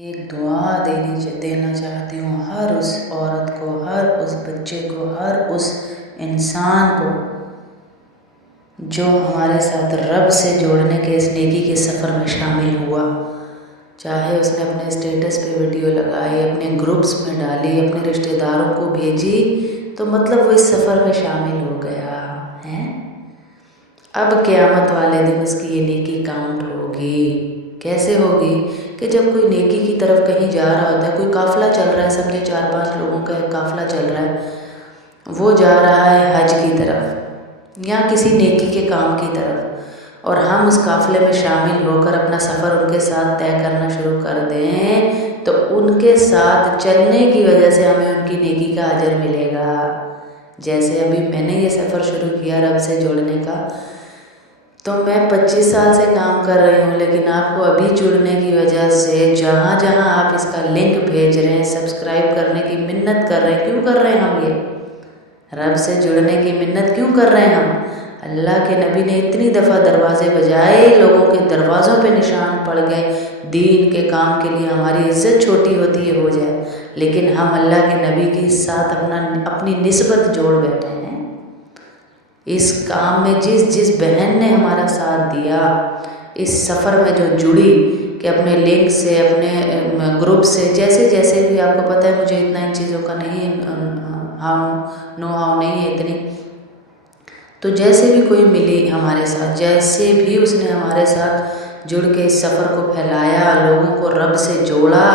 एक दुआ देना चाहती हूँ हर उस औरत को, हर उस बच्चे को, हर उस इंसान को जो हमारे साथ रब से जोड़ने के इस नेकी के सफ़र में शामिल हुआ। चाहे उसने अपने स्टेटस पे वीडियो लगाई, अपने ग्रुप्स में डाली, अपने रिश्तेदारों को भेजी, तो मतलब वो इस सफ़र में शामिल हो गया है। अब क़यामत वाले दिन उसकी ये नेकी काउंट होगी। कैसे होगी कि जब कोई नेकी की तरफ कहीं जा रहा होता है, कोई काफ़िला चल रहा है, समझे 4-5 लोगों का एक काफ़िला चल रहा है, वो जा रहा है हज की तरफ या किसी नेकी के काम की तरफ, और हम उस काफ़िले में शामिल होकर अपना सफ़र उनके साथ तय करना शुरू कर दें, तो उनके साथ चलने की वजह से हमें उनकी नेकी का अजर मिलेगा। जैसे अभी मैंने ये सफ़र शुरू किया रब से जुड़ने का, तो मैं 25 साल से काम कर रही हूँ, लेकिन आपको अभी जुड़ने की वजह से जहाँ जहाँ आप इसका लिंक भेज रहे हैं, सब्सक्राइब करने की मिन्नत कर रहे हैं, क्यों कर रहे हैं हम ये? रब से जुड़ने की मिन्नत क्यों कर रहे हैं हम? अल्लाह के नबी ने इतनी दफ़ा दरवाजे बजाए, लोगों के दरवाज़ों पे निशान पड़ गए, दीन के काम के लिए हमारी इज़्ज़त छोटी होती है हो जाए, लेकिन हम अल्लाह के नबी के साथ अपनी निस्बत जोड़ बैठे हैं। इस काम में जिस बहन ने हमारा साथ दिया, इस सफ़र में जो जुड़ी, कि अपने लिंक से, अपने ग्रुप से, जैसे भी, आपको पता है मुझे इतना इन चीज़ों का नहीं नो हाउ नहीं है इतनी, तो जैसे भी कोई मिली हमारे साथ, जैसे भी उसने हमारे साथ जुड़ के इस सफ़र को फैलाया, लोगों को रब से जोड़ा,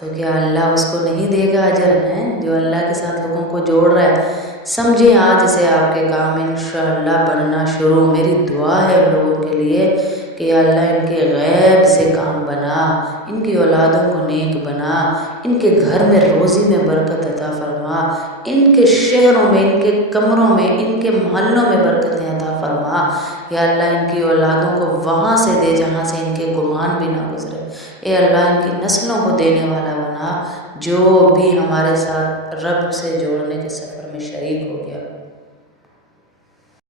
तो क्या अल्लाह उसको नहीं देगा अजर? है जो अल्लाह के साथ लोगों को जोड़ रहा है। समझे आज से आपके काम इंशाअल्लाह बनना शुरू। मेरी दुआ है उन लोगों के लिए कि अल्लाह इनके गैब से काम बना, इनकी औलादों को नेक बना, इनके घर में रोज़ी में बरकत अता फरमा, इनके शहरों में, इनके कमरों में, इनके मोहल्लों में बरकतें अता फरमा। या अल्लाह इनकी औलादों को वहाँ से दे जहाँ से इनके गुमान भी ना गुजरे। ए अल्लाह इनकी नस्लों को देने वाला बना, जो भी हमारे साथ रब से जोड़ने के सफ़र में शरीक हो गया।